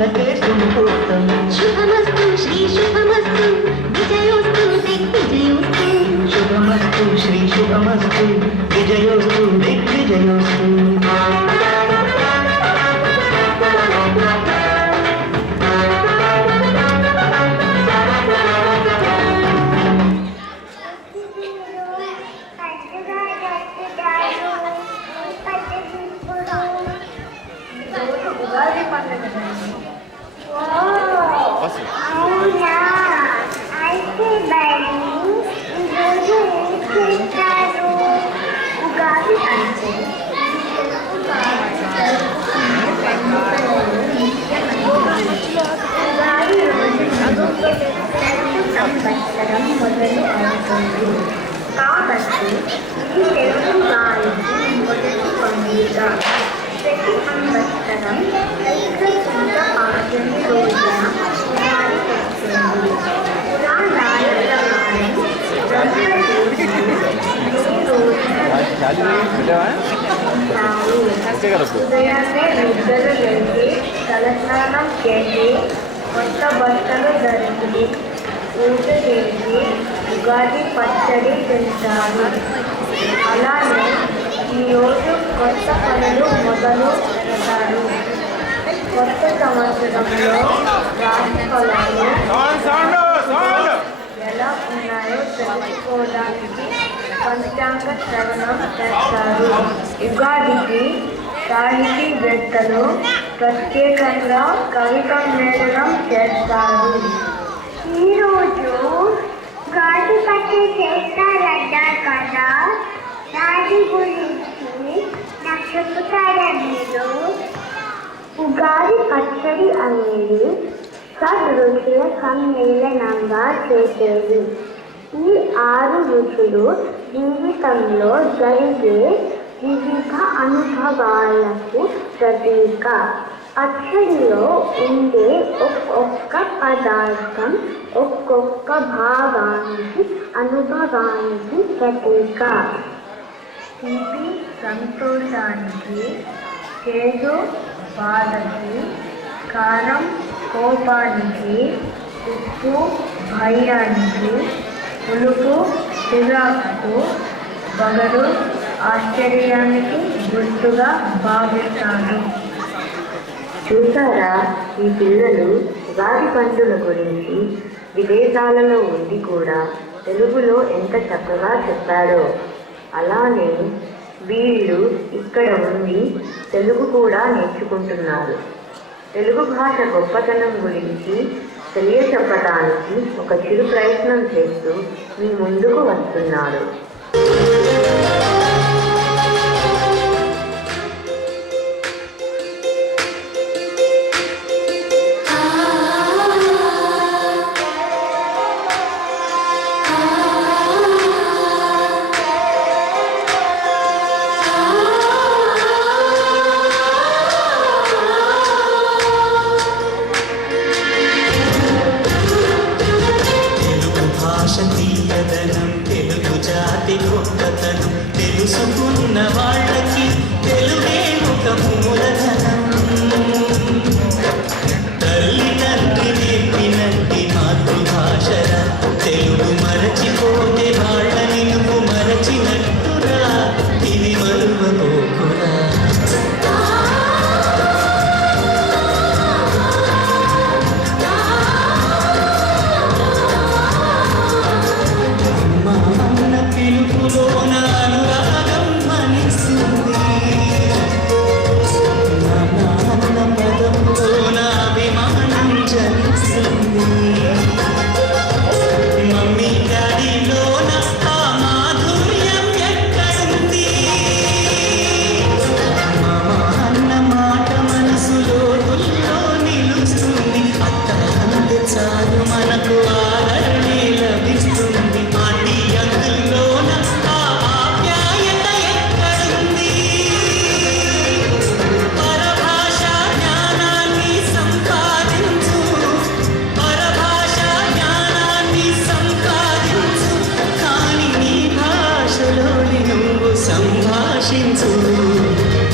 మనకే సుముహూర్తం. శుభమస్తు శ్రీ శుభమస్తు విజయోస్తు దిగ్విజయోస్తు. శుభమస్తు శ్రీ శుభమస్తు విజయోస్తు దిగ్విజయోస్తు. సంవత్సరం మొదలు అవుతుంది కాబట్టి ఇది తెలుగు వారికి మొదటి పండుగ. ప్రతి సంవత్సరం చైత్రశుద్ధ పాడ్యమి రోజున ఉగాది వస్తుంది. పురాణాల ప్రకారం ఉదయాన్నే నిద్రలు లేచి తలస్నానం చేసి కొత్త బట్టలు ధరించి పూజ చేసి ఉగాది పచ్చడి తింటారు. అలానే ఈరోజు కొత్త పనులు మొదలు పెడతారు. కొత్త సంవత్సరంలో రాశి ఫలాలు ఎలా ఉన్నాయో తెలుసుకోవడానికి పంచాంగ శ్రవణం చేస్తారు. ఉగాదికి సాహితీవేత్తలు ప్రత్యేకంగా కవి సమ్మేళనం చేస్తారు. ఈరోజు ఉగాది పచ్చడి చేస్తారన్నారు కదా, దాని గురించి నాకు చెప్తారా మీరు? ఉగాది పచ్చడి అనేది షడ్రుచుల సమ్మేళనంగా చేసేది. ఈ 6 రుచులు జీవితంలో జరిగే వివిధ అనుభవాలకు ప్రతీక. పచ్చడిలో ఉండే ఒక్కొక్క పదార్థం ఒక్కొక్క భావానికి అనుభవానికి ప్రతీక. తీపి సంతోషానికి, చేదు బాధకి, కారం కోపానికి, ఉప్పు భయానికి, పులుపు చిరాకు, వగరు ఆశ్చర్యానికి గుర్తుగా భావిస్తాను. చూసారా, ఈ పిల్లలు ఉగాది పండుగ గురించి విదేశాలలో ఉండి కూడా తెలుగులో ఎంత చక్కగా చెప్పారో. అలానే వీళ్ళు ఇక్కడ ఉండి తెలుగు కూడా నేర్చుకుంటున్నారు. తెలుగు భాష గొప్పతనం గురించి తెలియచెప్పడానికి ఒక చిరు ప్రయత్నం చేస్తూ మీ ముందుకు వస్తున్నారు. తెలుగు జాతి గొప్పతనం తెలుసుకున్న వాళ్ళకి తెలుగే ఒక మూలధనం. తల్లి తండ్రి నేర్పినట్టి మాతృభాషరా, తెలుగు మరచిపోతే వాళ్ళని నువ్వు మరచినట్టురా, ఇది మరువబోకురా.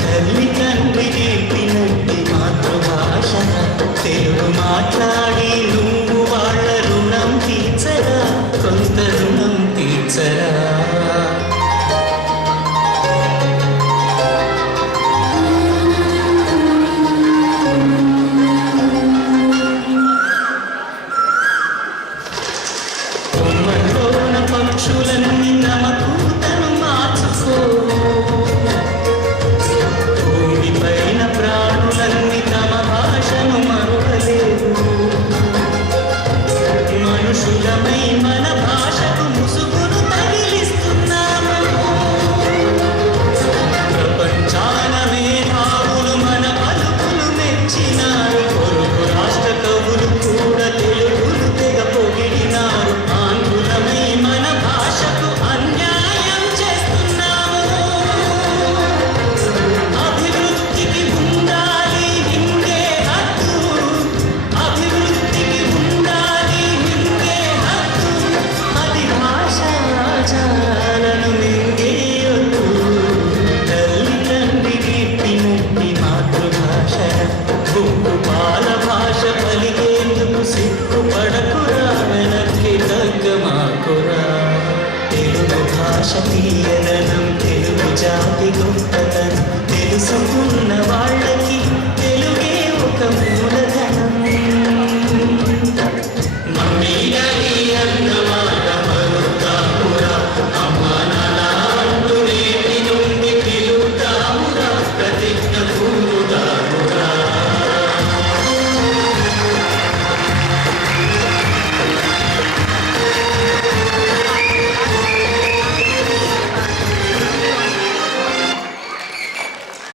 తల్లి తండ్రి నేర్పినట్టి మాతృభాష తీయదనం తెలుగు జాతి గొప్పతనం తెలుసుకున్న